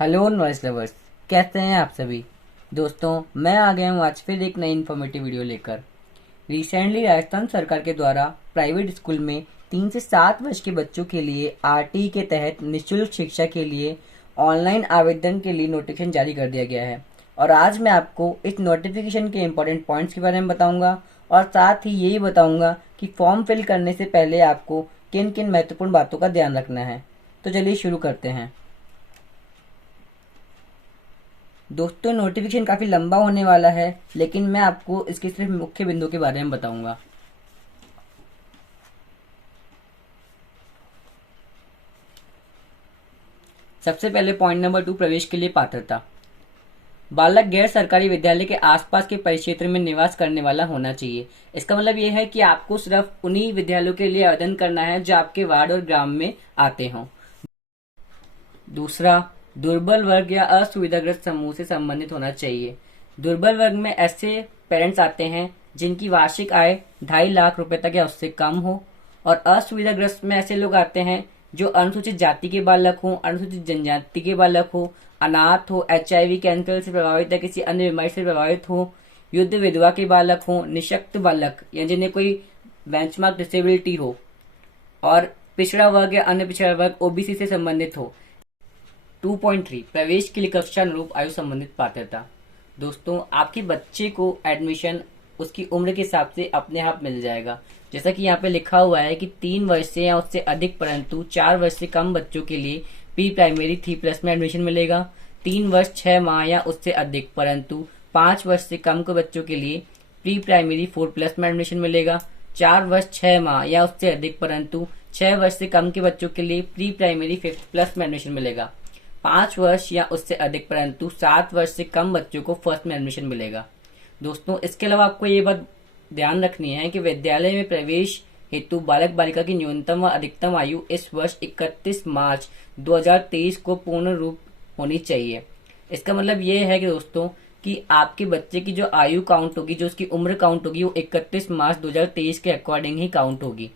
Hello noise lovers, कैसे हैं आप सभी। दोस्तों, मैं आ गया हूँ आज फिर एक नई इन्फॉर्मेटिव वीडियो लेकर। रिसेंटली राजस्थान सरकार के द्वारा प्राइवेट स्कूल में 3 से 7 वर्ष के बच्चों के लिए आरटी के तहत निःशुल्क शिक्षा के लिए ऑनलाइन आवेदन के लिए नोटिफिकेशन जारी कर दिया गया है। और आज मैं आपको इस नोटिफिकेशन के इम्पोर्टेंट पॉइंट्स के बारे में बताऊंगा और साथ ही यही बताऊंगा कि फॉर्म फिल करने से पहले आपको किन किन महत्वपूर्ण बातों का ध्यान रखना है। तो चलिए शुरू करते हैं। दोस्तों, नोटिफिकेशन काफ़ी लंबा होने वाला है, लेकिन मैं आपको इसके सिर्फ मुख्य बिंदु के बारे में बताऊंगा। सबसे पहले पॉइंट नंबर 2, प्रवेश के लिए पात्रता। बालक गैर सरकारी विद्यालय के आसपास के परिक्षेत्र में निवास करने वाला होना चाहिए। इसका मतलब यह है कि आपको सिर्फ उन्हीं विद्यालयों के लिए आवेदन करना है जो आपके वार्ड और ग्राम में आते हों। दूसरा, दुर्बल वर्ग या असुविधाग्रस्त समूह से संबंधित होना चाहिए। दुर्बल वर्ग में ऐसे पेरेंट्स आते हैं जिनकी वार्षिक आय 2.5 लाख रुपए तक या उससे कम हो, और असुविधाग्रस्त में ऐसे लोग आते हैं जो अनुसूचित जाति के बालक हो, अनुसूचित जनजाति के बालक हो, अनाथ हो, HIV कैंसर से प्रभावित या किसी अन्य बीमारी से प्रभावित हो, युद्ध विधवा के बालक हो, निशक्त बालक या जिन्हें कोई बेंचमार्क डिसेबिलिटी हो, और पिछड़ा वर्ग या अन्य पिछड़ा वर्ग OBC से संबंधित हो। 2.3, प्रवेश के लिए कक्षा अनुरूप आयु संबंधित पात्रता। दोस्तों, आपके बच्चे को एडमिशन उसकी उम्र के हिसाब से अपने आप मिल जाएगा। जैसा कि यहाँ पे लिखा हुआ है कि 3 वर्ष से या उससे अधिक परंतु 4 वर्ष से कम बच्चों के लिए प्री प्राइमरी 3+ में एडमिशन मिलेगा। 3 वर्ष 6 माह या उससे अधिक परंतु 5 वर्ष से कम के बच्चों के लिए प्री प्राइमरी 4+ में एडमिशन मिलेगा। 4 वर्ष 6 माह या उससे अधिक परंतु 6 वर्ष से कम के बच्चों के लिए प्री प्राइमरी 5th+ में एडमिशन मिलेगा। 5 वर्ष या उससे अधिक परंतु 7 वर्ष से कम बच्चों को फर्स्ट में एडमिशन मिलेगा। दोस्तों, इसके अलावा आपको ये बात ध्यान रखनी है कि विद्यालय में प्रवेश हेतु बालक बालिका की न्यूनतम व अधिकतम आयु इस वर्ष 31 मार्च 2023 को पूर्ण रूप होनी चाहिए। इसका मतलब ये है कि दोस्तों कि आपके बच्चे की जो आयु काउंट होगी, जो उसकी उम्र काउंट होगी, वो 31 मार्च 2023 के अकॉर्डिंग ही काउंट होगी।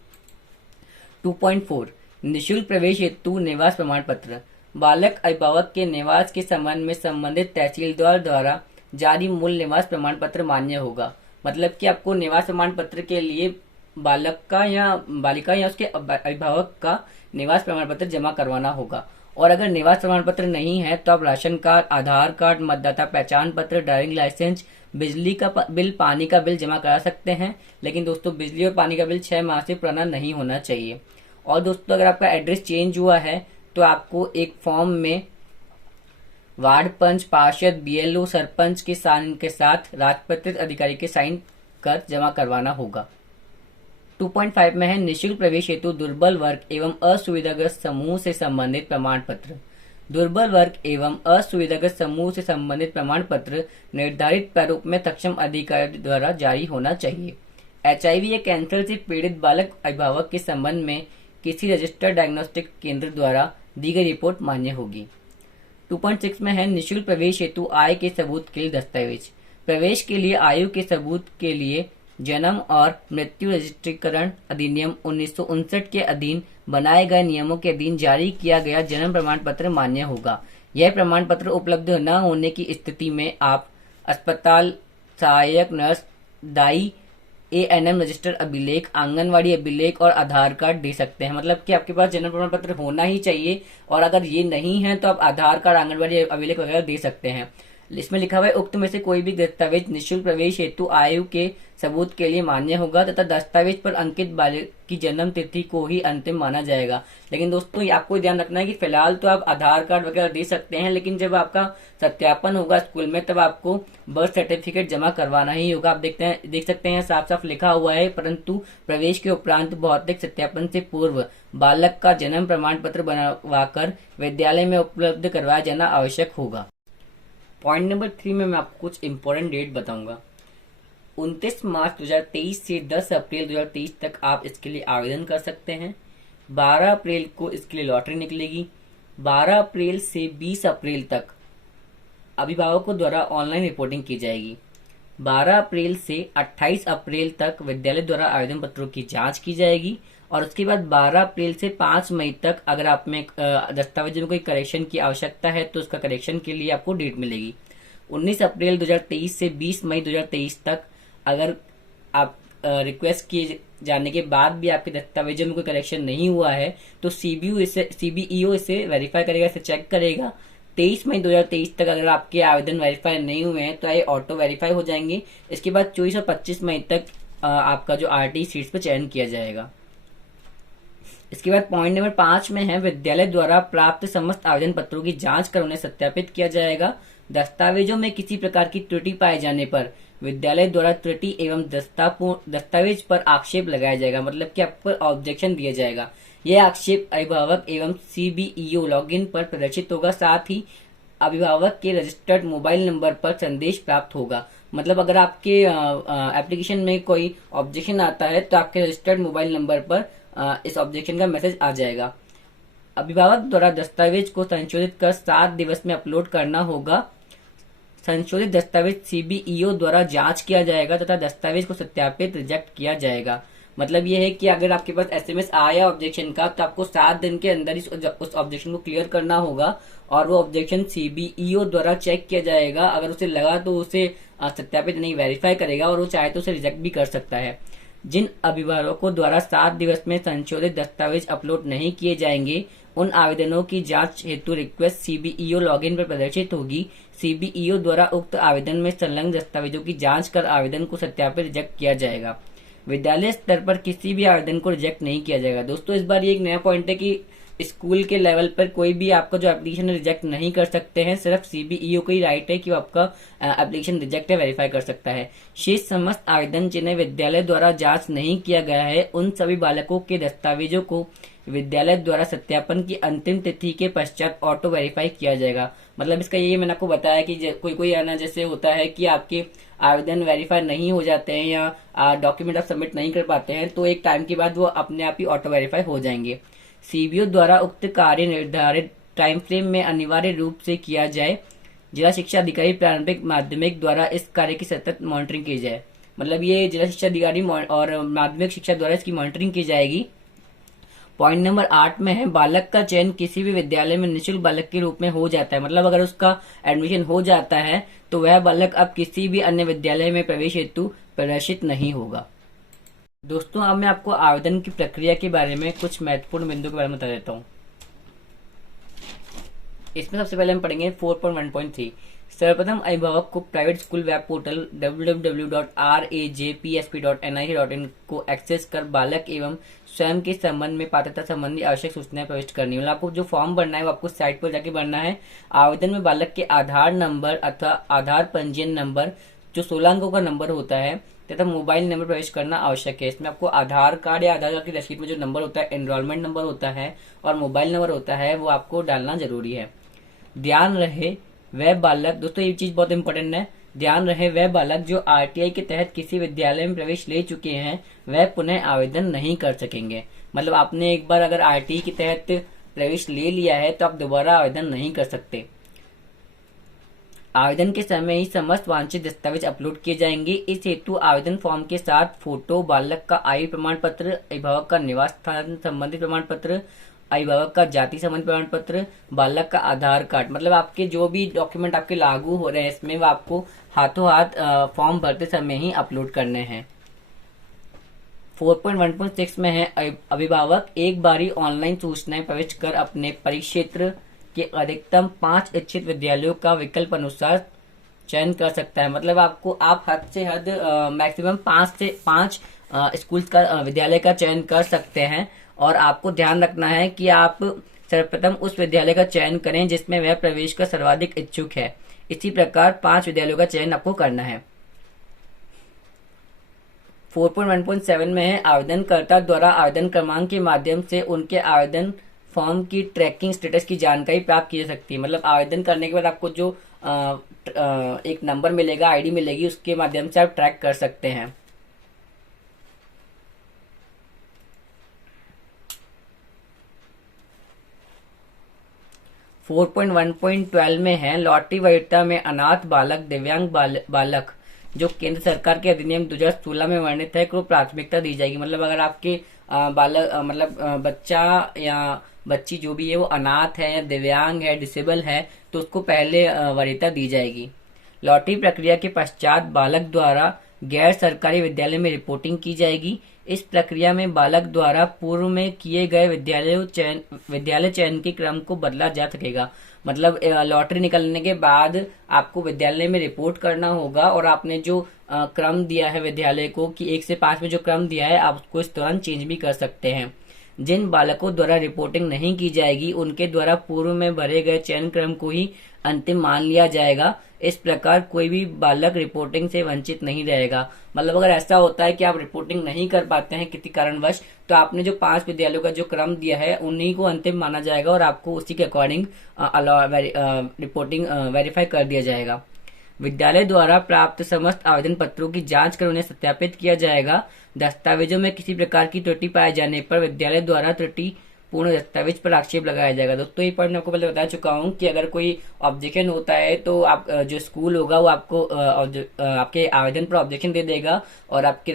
2.4, निःशुल्क प्रवेश हेतु निवास प्रमाण पत्र। बालक अभिभावक के निवास के संबंध में संबंधित तहसीलदार द्वारा जारी मूल निवास प्रमाण पत्र मान्य होगा। मतलब कि आपको निवास प्रमाण पत्र के लिए बालक का या बालिका या उसके अभिभावक का निवास प्रमाण पत्र जमा करवाना होगा। और अगर निवास प्रमाण पत्र नहीं है तो आप राशन कार्ड, आधार कार्ड, मतदाता पहचान पत्र, ड्राइविंग लाइसेंस, बिजली का बिल, पानी का बिल जमा करा सकते हैं। लेकिन दोस्तों, बिजली और पानी का बिल 6 माह से पुराना नहीं होना चाहिए। और दोस्तों, अगर आपका एड्रेस चेंज हुआ है तो आपको एक फॉर्म में वार्ड पंच, पार्षद, BLO, सरपंच के साइन के साथ राजपत्रित अधिकारी के साइन कर जमा करवाना होगा। 2.5 में है निःशुल्क प्रवेश हेतु दुर्बल वर्ग एवं असुविधाग्रस्त समूह से संबंधित प्रमाण पत्र। दुर्बल वर्ग एवं असुविधाग्रस्त समूह से संबंधित प्रमाण पत्र निर्धारित प्रारूप में सक्षम अधिकारी द्वारा जारी होना चाहिए। HIV या कैंसर से पीड़ित बालक अभिभावक के संबंध में किसी रजिस्टर्ड डायग्नोस्टिक केंद्र द्वारा दी गई रिपोर्ट मान्य होगी। 2.6 में है निःशुल्क प्रवेश हेतु आय के सबूत के लिए दस्तावेज। प्रवेश के लिए आयु के सबूत के लिए जन्म और मृत्यु रजिस्ट्रीकरण अधिनियम 1959 के अधीन बनाए गए नियमों के अधीन जारी किया गया जन्म प्रमाण पत्र मान्य होगा। यह प्रमाण पत्र उपलब्ध न होने की स्थिति में आप अस्पताल, सहायक नर्स, दाई, ANM रजिस्टर्ड अभिलेख, आंगनवाड़ी अभिलेख और आधार कार्ड दे सकते हैं। मतलब कि आपके पास जन्म प्रमाण पत्र होना ही चाहिए, और अगर ये नहीं है तो आप आधार कार्ड, आंगनवाड़ी अभिलेख वगैरह दे सकते हैं। इसमें लिखा हुआ है उक्त में से कोई भी दस्तावेज निःशुल्क प्रवेश हेतु आयु के सबूत के लिए मान्य होगा तथा दस्तावेज पर अंकित बालक की जन्म तिथि को ही अंतिम माना जाएगा। लेकिन दोस्तों, ये आपको ध्यान रखना है कि फिलहाल तो आप आधार कार्ड वगैरह दे सकते हैं, लेकिन जब आपका सत्यापन होगा स्कूल में तब आपको बर्थ सर्टिफिकेट जमा करवाना ही होगा। आप देख सकते हैं साफ साफ लिखा हुआ है, परंतु प्रवेश के उपरांत भौतिक सत्यापन से पूर्व बालक का जन्म प्रमाण पत्र बनवाकर विद्यालय में उपलब्ध करवाया जाना आवश्यक होगा। पॉइंट नंबर 3 में मैं आपको कुछ इंपॉर्टेंट डेट बताऊंगा। 29 मार्च 2023 से 10 अप्रैल 2023 तक आप इसके लिए आवेदन कर सकते हैं। 12 अप्रैल को इसके लिए लॉटरी निकलेगी। 12 अप्रैल से 20 अप्रैल तक अभिभावकों द्वारा ऑनलाइन रिपोर्टिंग की जाएगी। 12 अप्रैल से 28 अप्रैल तक विद्यालय द्वारा आवेदन पत्रों की जांच की जाएगी और उसके बाद 12 अप्रैल से 5 मई तक अगर आप में दस्तावेजों में कोई करेक्शन की आवश्यकता है तो उसका करेक्शन के लिए आपको डेट मिलेगी। 19 अप्रैल 2023 से 20 मई 2023 तक अगर आप रिक्वेस्ट किए जाने के बाद भी आपके दस्तावेजों में कोई करेक्शन नहीं हुआ है तो सीबीईओ इसे वेरीफाई करेगा, इसे चेक करेगा। 23 मई 2023 तक अगर आपके आवेदन वेरीफाई नहीं हुए हैं तो ये ऑटो वेरीफाई हो जाएंगे। इसके बाद 24 और 25 मई तक आपका जो आरटी सीट्स पर चयन किया जाएगा। इसके बाद पॉइंट नंबर 5 में है, विद्यालय द्वारा प्राप्त समस्त आवेदन पत्रों की जांच कर उन्हें सत्यापित किया जाएगा। दस्तावेजों में किसी प्रकार की त्रुटि पाए जाने पर विद्यालय द्वारा त्रुटि एवं दस्तावेज पर आक्षेप लगाया जाएगा, मतलब कि आप पर ऑब्जेक्शन दिया जाएगा। यह आक्षेप अभिभावक एवं सीबीईओ लॉगिन पर प्रदर्शित होगा। साथ ही अभिभावक के रजिस्टर्ड मोबाइल नंबर पर संदेश प्राप्त होगा। मतलब अगर आपके एप्लीकेशन में कोई ऑब्जेक्शन आता है तो आपके रजिस्टर्ड मोबाइल नंबर पर इस ऑब्जेक्शन का मैसेज आ जाएगा। अभिभावक द्वारा दस्तावेज को संशोधित कर 7 दिवस में अपलोड करना होगा। संशोधित दस्तावेज सीबीईओ द्वारा जांच किया जाएगा तथा दस्तावेज को सत्यापित रिजेक्ट किया जाएगा। मतलब यह है कि अगर आपके पास एसएमएस आया ऑब्जेक्शन का तो आपको 7 दिन के अंदर उस ऑब्जेक्शन को क्लियर करना होगा और वो ऑब्जेक्शन सीबीईओ द्वारा चेक किया जाएगा। अगर उसे लगा तो उसे सत्यापित नहीं वेरीफाई करेगा और वो चाहे तो उसे रिजेक्ट भी कर सकता है। जिन अभिभावकों द्वारा 7 दिवस में संशोधित दस्तावेज अपलोड नहीं किए जाएंगे उन आवेदनों की जांच हेतु रिक्वेस्ट सीबीईओ लॉगिन पर प्रदर्शित होगी। सीबीईओ द्वारा उक्त आवेदन में संलग्न दस्तावेजों की जांच कर आवेदन को सत्यापित रिजेक्ट किया जाएगा। विद्यालय स्तर पर किसी भी आवेदन को रिजेक्ट नहीं किया जाएगा। दोस्तों, इस बार ये एक नया पॉइंट है कि स्कूल के लेवल पर कोई भी आपका जो एप्लीकेशन रिजेक्ट नहीं कर सकते हैं। सिर्फ सीबीईओ को ही राइट है कि वो आपका एप्लीकेशन रिजेक्ट है वेरीफाई कर सकता है। शेष समस्त आवेदन जिन्हें विद्यालय द्वारा जांच नहीं किया गया है उन सभी बालकों के दस्तावेजों को विद्यालय द्वारा सत्यापन की अंतिम तिथि के पश्चात ऑटो वेरीफाई किया जाएगा। मतलब इसका ये मैंने आपको बताया कि कोई आना जैसे होता है कि आपके आवेदन वेरीफाई नहीं हो जाते हैं या डॉक्यूमेंट आप सबमिट नहीं कर पाते हैं तो एक टाइम के बाद वो अपने आप ही ऑटो वेरीफाई हो जाएंगे। सीबीओ द्वारा उक्त कार्य निर्धारित टाइम फ्रेम में अनिवार्य रूप से किया जाए। जिला शिक्षा अधिकारी प्रारंभिक माध्यमिक द्वारा इस कार्य की सतत मॉनिटरिंग की जाए। मतलब ये जिला शिक्षा अधिकारी और माध्यमिक शिक्षा द्वारा इसकी मॉनिटरिंग की जाएगी। पॉइंट नंबर 8 में है, बालक का चयन किसी भी विद्यालय में निःशुल्क बालक के रूप में हो जाता है। मतलब अगर उसका एडमिशन हो जाता है तो वह बालक अब किसी भी अन्य विद्यालय में प्रवेश हेतु प्रदर्शित नहीं होगा। दोस्तों, अब मैं आपको आवेदन की प्रक्रिया के बारे में कुछ महत्वपूर्ण बिंदु के बारे में बता देता हूँ। इसमें सबसे पहले हम पढ़ेंगे 4.1.3। सर्वप्रथम अभिभावक को private school web portal www.rajpsp.nic.in को एक्सेस कर बालक एवं स्वयं के संबंध में पात्रता संबंधी आवश्यक सूचनाएं प्रविष्ट करनी है। मतलब आपको जो फॉर्म भरना है वो आपको साइट पर जाके भरना है। आवेदन में बालक के आधार नंबर अथवा आधार पंजीयन नंबर जो 16 अंकों का नंबर होता है तथा मोबाइल नंबर प्रवेश करना आवश्यक है। इसमें आपको आधार कार्ड या आधार कार्ड की रसीद में जो नंबर होता है, एनरोलमेंट नंबर होता है और मोबाइल नंबर होता है, वो आपको डालना जरूरी है। ध्यान रहे वह बालक, दोस्तों ये चीज बहुत इंपॉर्टेंट है, ध्यान रहे वह बालक जो आरटीआई के तहत किसी विद्यालय में प्रवेश ले चुके हैं वह पुनः आवेदन नहीं कर सकेंगे। मतलब आपने एक बार अगर आरटीआई के तहत प्रवेश ले लिया है तो आप दोबारा आवेदन नहीं कर सकते। आवेदन के समय ही समस्त वांछित दस्तावेज अपलोड किए जाएंगे। इस हेतु आवेदन फॉर्म के साथ फोटो, बालक का आयु प्रमाण पत्र, अभिभावक का निवास स्थान संबंधी प्रमाण पत्र, अभिभावक का जाति संबंधी प्रमाण पत्र, बालक का आधार कार्ड, मतलब आपके जो भी डॉक्यूमेंट आपके लागू हो रहे हैं इसमें वो आपको हाथों हाथ फॉर्म भरते समय ही अपलोड करने हैं। 4.1.6 में है, अभिभावक एक बारी ऑनलाइन सूचनाएं प्रविष्ट कर अपने परिक्षेत्र के अधिकतम 5 इच्छित विद्यालयों का विकल्प अनुसार चयन कर सकता है। मतलब आप हद से हद मैक्सिमम 5 से 5 स्कूल का विद्यालय का चयन कर सकते हैं और आपको ध्यान रखना है कि आप सर्वप्रथम उस विद्यालय का चयन करें जिसमें वह प्रवेश का सर्वाधिक इच्छुक है। इसी प्रकार 5 विद्यालयों का चयन आपको करना है। 4.1.7 में है, आवेदनकर्ता द्वारा आवेदन क्रमांक के माध्यम से उनके आवेदन फॉर्म की ट्रैकिंग स्टेटस की जानकारी प्राप्त की जा सकती है। मतलब आवेदन करने के बाद आपको जो एक नंबर मिलेगा, आईडी मिलेगी, उसके माध्यम से आप ट्रैक कर सकते हैं। (4.1.12) में है, लॉटरी वरीयता में अनाथ बालक, दिव्यांग बालक जो केंद्र सरकार के अधिनियम 2016 में वर्णित है को प्राथमिकता दी जाएगी। मतलब अगर आपके बालक बच्चा या बच्ची जो भी है वो अनाथ है या दिव्यांग है, डिसेबल है, तो उसको पहले वरीयता दी जाएगी। लॉटरी प्रक्रिया के पश्चात बालक द्वारा गैर सरकारी विद्यालय में रिपोर्टिंग की जाएगी। इस प्रक्रिया में बालक द्वारा पूर्व में किए गए विद्यालय चयन के क्रम को बदला जा सकेगा। मतलब लॉटरी निकलने के बाद आपको विद्यालय में रिपोर्ट करना होगा और आपने जो क्रम दिया है विद्यालय को कि 1 से 5 में जो क्रम दिया है आप उसको इस दौरान चेंज भी कर सकते हैं। जिन बालकों द्वारा रिपोर्टिंग नहीं की जाएगी उनके द्वारा पूर्व में भरे गए चयन क्रम को ही अंतिम मान लिया जाएगा। इस प्रकार कोई भी बालक रिपोर्टिंग से वंचित नहीं रहेगा। मतलब अगर ऐसा होता है कि आप रिपोर्टिंग नहीं कर पाते हैं किसी कारणवश, तो आपने जो 5 विद्यालयों का जो क्रम दिया है उन्हीं को अंतिम माना जाएगा और आपको उसी के अकॉर्डिंग रिपोर्टिंग वेरीफाई कर दिया जाएगा। विद्यालय द्वारा प्राप्त समस्त आवेदन पत्रों की जांच कर उन्हें सत्यापित किया जाएगा। दस्तावेजों में किसी प्रकार की त्रुटि पाए जाने पर विद्यालय द्वारा त्रुटि पूर्ण दस्तावेज पर आक्षेप लगाया जाएगा। दोस्तों ये पॉइंट मैं आपको पहले बता चुका हूँ कि अगर कोई ऑब्जेक्शन होता है तो आप जो स्कूल होगा वो आपको आपके आवेदन पर ऑब्जेक्शन दे देगा और आपके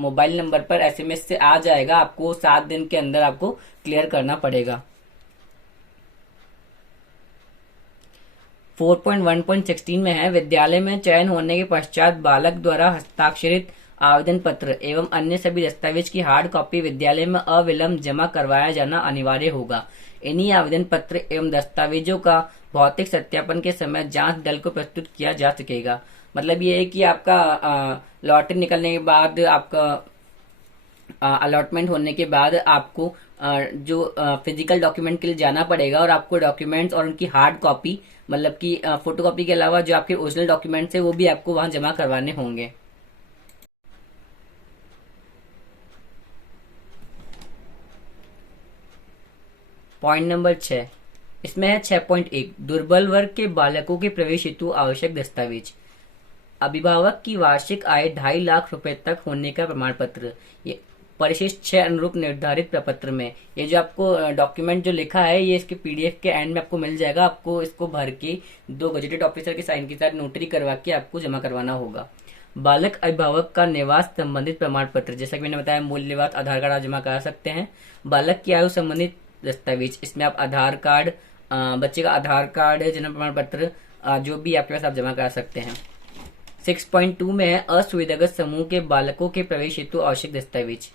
मोबाइल नंबर पर एसएमएस से आ जाएगा। आपको 7 दिन के अंदर आपको क्लियर करना पड़ेगा। 4.1.16 में है, विद्यालय में चयन होने के पश्चात बालक द्वारा हस्ताक्षरित आवेदन पत्र एवं अन्य सभी दस्तावेज की हार्ड कॉपी विद्यालय में अविलंब जमा करवाया जाना अनिवार्य होगा। इन्हीं आवेदन पत्र एवं दस्तावेजों का भौतिक सत्यापन के समय जांच दल को प्रस्तुत किया जा सकेगा। मतलब ये है कि आपका लॉटरी निकलने के बाद, आपका अलॉटमेंट होने के बाद आपको जो फिजिकल डॉक्यूमेंट के लिए जाना पड़ेगा और आपको डॉक्यूमेंट्स और उनकी हार्ड कॉपी, मतलब कि फोटो कॉपी के अलावा जो आपके ओरिजिनल डॉक्यूमेंट्स है वो भी आपको वहां जमा करवाने होंगे। पॉइंट नंबर 6, इसमें है 6.1 दुर्बल वर्ग के बालकों के प्रवेश हेतु आवश्यक दस्तावेज। अभिभावक की वार्षिक आय 2.5 लाख रुपए तक होने का प्रमाण पत्र। ये परिशिष्ट 6 अनुरूप निर्धारित प्रपत्र में, ये जो आपको डॉक्यूमेंट जो लिखा है ये इसके पीडीएफ के एंड में आपको मिल जाएगा। आपको इसको भर के 2 गजेटेड ऑफिसर के साइन के साथ नोटरी करवा के आपको जमा करवाना होगा। बालक अभिभावक का निवास संबंधित प्रमाण पत्र, जैसा कि मैंने बताया मूल निवास आधार कार्ड आप जमा करा सकते हैं। बालक की आयु संबंधित दस्तावेज, इसमें आप आधार कार्ड, बच्चे का आधार कार्ड, जन्म प्रमाण पत्र, जो भी आपके पास आप जमा करा सकते हैं। 6.2 में है असुविधाग्रस्त समूह के बालकों के प्रवेश हेतु आवश्यक दस्तावेज।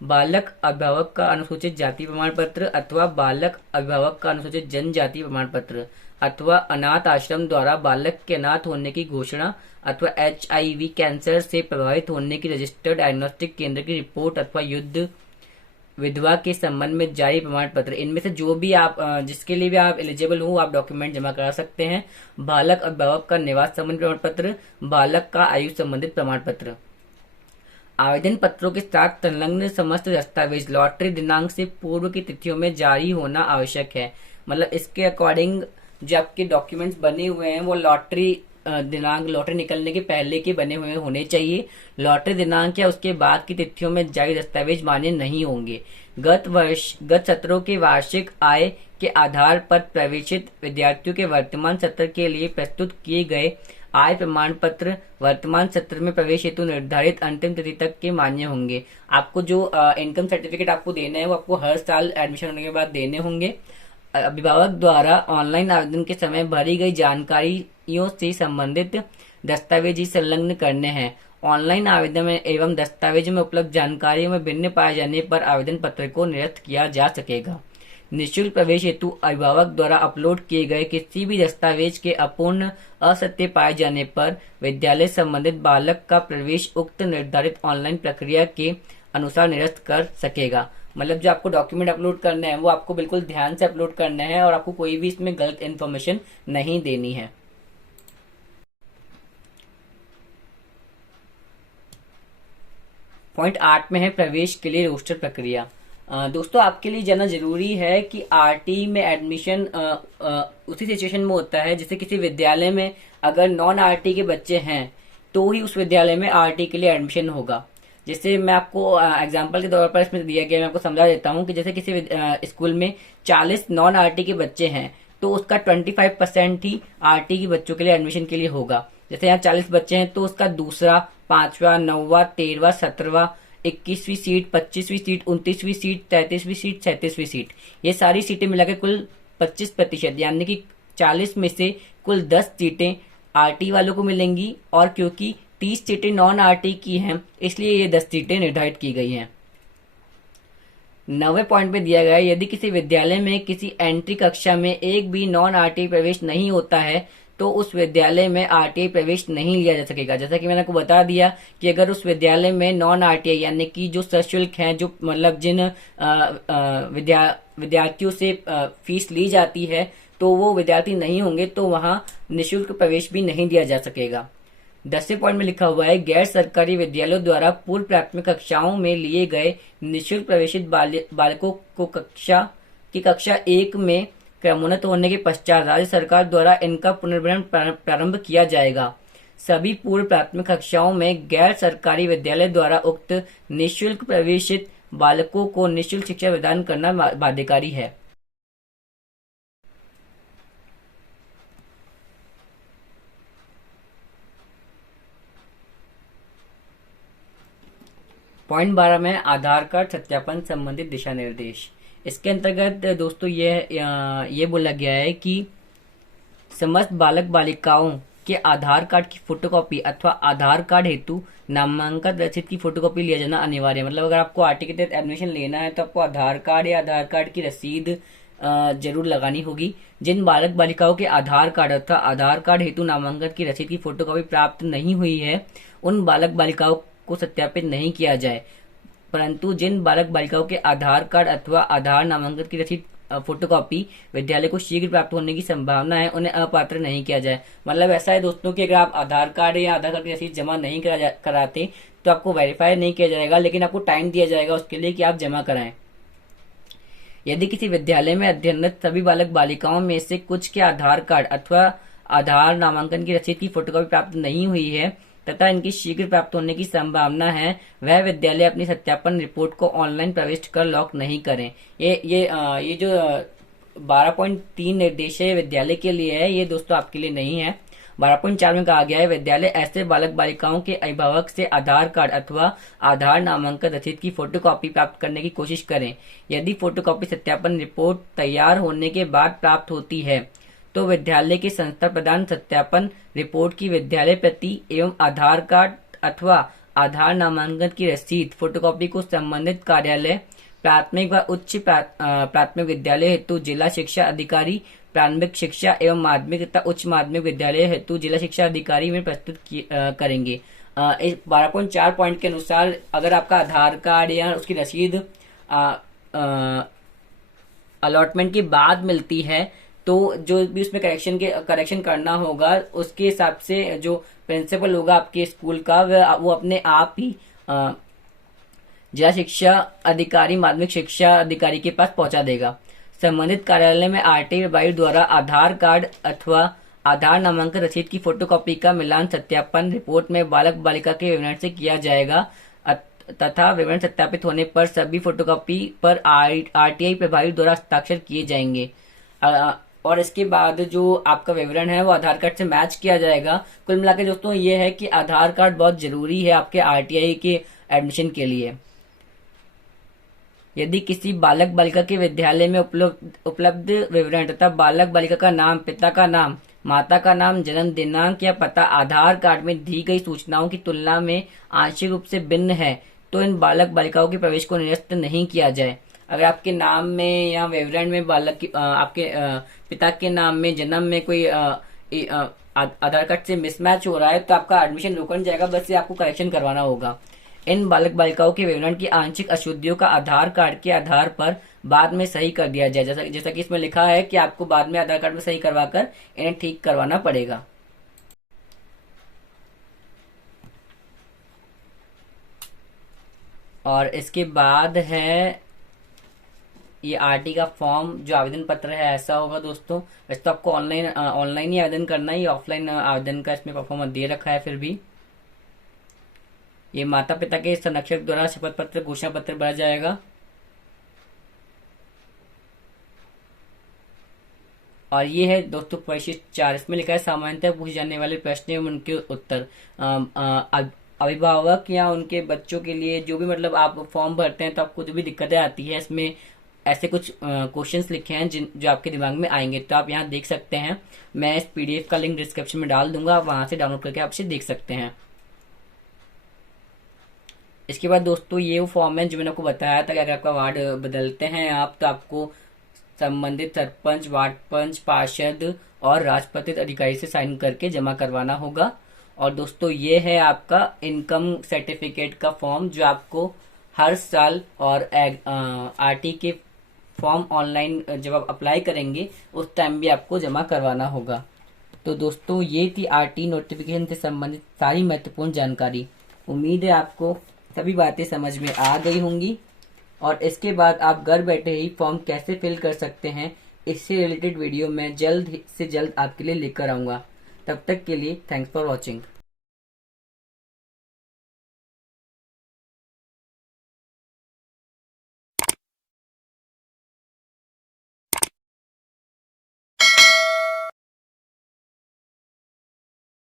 बालक अभिभावक का अनुसूचित जाति प्रमाण पत्र अथवा बालक अभिभावक का अनुसूचित जनजाति प्रमाण पत्र अथवा अनाथ आश्रम द्वारा बालक के अनाथ होने की घोषणा अथवा HIV कैंसर से प्रभावित होने की रजिस्टर्ड डायग्नोस्टिक केंद्र की रिपोर्ट अथवा युद्ध विधवा के संबंध में जारी प्रमाण पत्र, इनमें से जो भी आप जिसके लिए भी आप एलिजिबल हो आप डॉक्यूमेंट जमा करा सकते हैं। बालक अभिभावक का निवास संबंधित प्रमाण पत्र, बालक का आयु संबंधित प्रमाण पत्र। आवेदन पत्रों के साथ संलग्न समस्त दस्तावेज लॉटरी दिनांक से पूर्व की तिथियों में जारी होना आवश्यक है। मतलब इसके अकॉर्डिंग जो आपके डॉक्यूमेंट्स बने हुए हैं वो लॉटरी दिनांक, लॉटरी निकलने के पहले के बने हुए होने चाहिए। लॉटरी दिनांक या उसके बाद की तिथियों में जारी दस्तावेज मान्य नहीं होंगे। गत सत्रों के वार्षिक आय के आधार पर प्रवेशित विद्यार्थियों के वर्तमान सत्र के लिए प्रस्तुत किए गए आय प्रमाण पत्र वर्तमान सत्र में प्रवेश हेतु निर्धारित अंतिम तिथि तक के मान्य होंगे। आपको जो इनकम सर्टिफिकेट आपको देना है वो आपको हर साल एडमिशन होने के बाद देने होंगे। अभिभावक द्वारा ऑनलाइन आवेदन के समय भरी गई जानकारियों से संबंधित दस्तावेज ही संलग्न करने हैं। ऑनलाइन आवेदन में एवं दस्तावेजों में उपलब्ध जानकारियों में भिन्न पाए जाने पर आवेदन पत्र को निरस्त किया जा सकेगा। निःशुल्क प्रवेश हेतु अभिभावक द्वारा अपलोड किए गए किसी भी दस्तावेज के अपूर्ण असत्य पाए जाने पर विद्यालय संबंधित बालक का प्रवेश उक्त निर्धारित ऑनलाइन प्रक्रिया के अनुसार निरस्त कर सकेगा। मतलब जो आपको डॉक्यूमेंट अपलोड करना है वो आपको बिल्कुल ध्यान से अपलोड करना है और आपको कोई भी इसमें गलत इन्फॉर्मेशन नहीं देनी है। पॉइंट 8 में है प्रवेश के लिए रोस्टर प्रक्रिया। दोस्तों आपके लिए जानना जरूरी है कि आरटी में एडमिशन उसी सिचुएशन में होता है जैसे किसी विद्यालय में अगर नॉन आरटी के बच्चे हैं तो ही उस विद्यालय में आरटी के लिए एडमिशन होगा। जैसे मैं आपको एग्जांपल के तौर पर इसमें दिया गया, मैं आपको समझा देता हूँ कि जैसे किसी स्कूल में 40 नॉन आरटी के बच्चे हैं तो उसका 25% ही आरटी के बच्चों के लिए एडमिशन के लिए होगा। जैसे यहाँ 40 बच्चे हैं तो उसका दूसरा, पांचवा, नौवा, 13वां, 17वां, 21वीं सीट, 25वीं सीट, 29वीं सीट, 33वीं सीट, 37वीं सीट, ये सारी सीटें मिलाकर कुल 25%, यानी कि 40 में से कुल 10 सीटें आरटी वालों को मिलेंगी। और क्योंकि 30 सीटें नॉन आरटी की हैं, इसलिए ये 10 सीटें निर्धारित की गई हैं। 9वें पॉइंट में दिया गया है, यदि किसी विद्यालय में किसी एंट्री कक्षा में एक भी नॉन आरटीआई प्रवेश नहीं होता है तो उस विद्यालय में आरटीआई प्रवेश नहीं लिया जा सकेगा। जैसा कि मैंने आपको बता दिया कि अगर उस विद्यालय में नॉन आरटीआई यानी कि जो सशुल्क हैं, जो मतलब जिन विद्यार्थियों से फीस ली जाती है, तो वो विद्यार्थी नहीं होंगे तो वहां निःशुल्क प्रवेश भी नहीं दिया जा सकेगा। 10वें पॉइंट में लिखा हुआ है, गैर सरकारी विद्यालयों द्वारा पूर्व प्राथमिक कक्षाओं में लिए गए निःशुल्क प्रवेशित बालकों को कक्षा 1 में क्रमोन्नत होने के पश्चात राज्य सरकार द्वारा इनका पुनर्वितरण प्रारंभ किया जाएगा। सभी पूर्व प्राथमिक कक्षाओं में गैर सरकारी विद्यालय द्वारा उक्त निःशुल्क प्रवेशित बालकों को निःशुल्क शिक्षा प्रदान करना बाध्यकारी है। पॉइंट 12 में आधार कार्ड सत्यापन संबंधित दिशा निर्देश। इसके अंतर्गत दोस्तों ये बोला गया है कि समस्त बालक बालिकाओं के आधार कार्ड की फोटोकॉपी अथवा आधार कार्ड हेतु नामांकन रसीद की फोटोकॉपी लिया जाना अनिवार्य है। मतलब अगर आपको आरटी के तहत एडमिशन लेना है तो आपको आधार कार्ड या आधार कार्ड की रसीद जरूर लगानी होगी। जिन बालक बालिकाओं के आधार कार्ड अथवा आधार कार्ड हेतु नामांकन की रसीद की फोटोकॉपी प्राप्त नहीं हुई है, उन बालक बालिकाओं को सत्यापित नहीं किया जाए, परंतु जिन बालक बालिकाओं के आधार कार्ड अथवा आधार नामांकन की रसीद फोटोकॉपी विद्यालय को शीघ्र प्राप्त होने की संभावना है, उन्हें अपात्र नहीं किया जाए। मतलब ऐसा है दोस्तों कि अगर आप आधार कार्ड या आधार कार्ड की रसीद जमा नहीं कराते तो आपको वेरीफाई नहीं किया जाएगा, लेकिन आपको टाइम दिया जाएगा उसके लिए कि आप जमा कराएं। यदि किसी विद्यालय में अध्ययनरत सभी बालक बालिकाओं में से कुछ के आधार कार्ड अथवा आधार नामांकन की रसीद की फोटोकॉपी प्राप्त नहीं हुई है तथा इनकी शीघ्र प्राप्त होने की संभावना है, वह विद्यालय अपनी सत्यापन रिपोर्ट को ऑनलाइन प्रविष्ट कर लॉक नहीं करें। ये जो 12.3 निर्देश है विद्यालय के लिए है, ये दोस्तों आपके लिए नहीं है। 12.4 में कहा गया है, विद्यालय ऐसे बालक बालिकाओं के अभिभावक से आधार कार्ड अथवा आधार नामांकन रसीद की फोटोकॉपी प्राप्त करने की कोशिश करें। यदि फोटोकॉपी सत्यापन रिपोर्ट तैयार होने के बाद प्राप्त होती है तो विद्यालय के संस्था प्रदान सत्यापन रिपोर्ट की विद्यालय प्रति एवं आधार कार्ड अथवा आधार नामांकन की रसीद फोटोकॉपी को संबंधित कार्यालय प्राथमिक व उच्च प्राथमिक विद्यालय हेतु जिला शिक्षा अधिकारी, प्रारंभिक शिक्षा एवं माध्यमिक तथा उच्च माध्यमिक विद्यालय हेतु जिला शिक्षा अधिकारी में प्रस्तुत करेंगे। इस 12.4 पॉइंट के अनुसार अगर आपका आधार कार्ड या उसकी रसीद अलॉटमेंट के बाद मिलती है तो जो भी उसमें करेक्शन करना होगा उसके हिसाब से जो प्रिंसिपल होगा आपके स्कूल का वो अपने आप ही जिला शिक्षा अधिकारी, माध्यमिक शिक्षा अधिकारी के पास पहुंचा देगा। संबंधित कार्यालय में आरटीआई विभाग द्वारा आधार कार्ड अथवा आधार नामांकन रसीद की फोटोकॉपी का मिलान सत्यापन रिपोर्ट में बालक बालिका के विवरण से किया जाएगा तथा विवरण सत्यापित होने पर सभी फोटोकॉपी पर आरटीआई प्रभारी द्वारा हस्ताक्षर किए जाएंगे और इसके बाद जो आपका विवरण है वो आधार कार्ड से मैच किया जाएगा। कुल मिलाकर दोस्तों ये है कि आधार कार्ड बहुत जरूरी है आपके आरटीआई के एडमिशन के लिए। यदि किसी बालक बालिका के विद्यालय में उपलब्ध विवरण तथा बालक बालिका का नाम, पिता का नाम, माता का नाम, जन्म दिनांक या पता आधार कार्ड में दी गई सूचनाओं की तुलना में आंशिक रूप से भिन्न है तो इन बालक बालिकाओं के प्रवेश को निरस्त नहीं किया जाए। अगर आपके नाम में या विवरण में आपके पिता के नाम में, जन्म में कोई आधार कार्ड से मिसमैच हो रहा है तो आपका एडमिशन रोकन जाएगा, बस ये आपको करेक्शन करवाना होगा। इन बालक बालिकाओं के विवरण की आंशिक अशुद्धियों का आधार कार्ड के आधार पर बाद में सही कर दिया जाए, जैसा कि इसमें लिखा है कि आपको बाद में आधार कार्ड में सही करवाकर इन्हें ठीक करवाना पड़ेगा। और इसके बाद है ये आरटी का फॉर्म जो आवेदन पत्र है ऐसा होगा दोस्तों। वैसे तो आपको ऑनलाइन ही आवेदन करना है, ये ऑफलाइन आवेदन का इसमें परफॉर्मेंस दे रखा है। फिर भी ये माता पिता के संरक्षक द्वारा शपथ पत्र घोषणा पत्र भरा जाएगा। और ये है दोस्तों परिशिष्ट 4। इसमें लिखा है सामान्यतः पूछे जाने वाले प्रश्न एवं उनके उत्तर। अभिभावक या उनके बच्चों के लिए जो भी मतलब आप फॉर्म भरते हैं तो आपको जो भी दिक्कतें आती है, इसमें ऐसे कुछ क्वेश्चंस लिखे हैं जो आपके दिमाग में आएंगे, तो आप यहाँ देख सकते हैं। मैं इस पीडीएफ का लिंक डिस्क्रिप्शन में डाल दूंगा, आप वहां से डाउनलोड करके आप इसे देख सकते हैं। इसके बाद दोस्तों ये वो फॉर्म है जो मैंने आपको बताया था कि अगर आपका वार्ड बदलते हैं आप, तो आपको संबंधित सरपंच, वार्ड पंच, पार्षद और राजपत्रित अधिकारी से साइन करके जमा करवाना होगा। और दोस्तों ये है आपका इनकम सर्टिफिकेट का फॉर्म जो आपको हर साल, और आरटी के फॉर्म ऑनलाइन जब आप अप्लाई करेंगे उस टाइम भी आपको जमा करवाना होगा। तो दोस्तों ये थी आरटी नोटिफिकेशन से संबंधित सारी महत्वपूर्ण जानकारी। उम्मीद है आपको सभी बातें समझ में आ गई होंगी, और इसके बाद आप घर बैठे ही फॉर्म कैसे फिल कर सकते हैं इससे रिलेटेड वीडियो मैं जल्द से जल्द आपके लिए लेकर आऊंगा। तब तक के लिए थैंक्स फॉर वॉचिंग।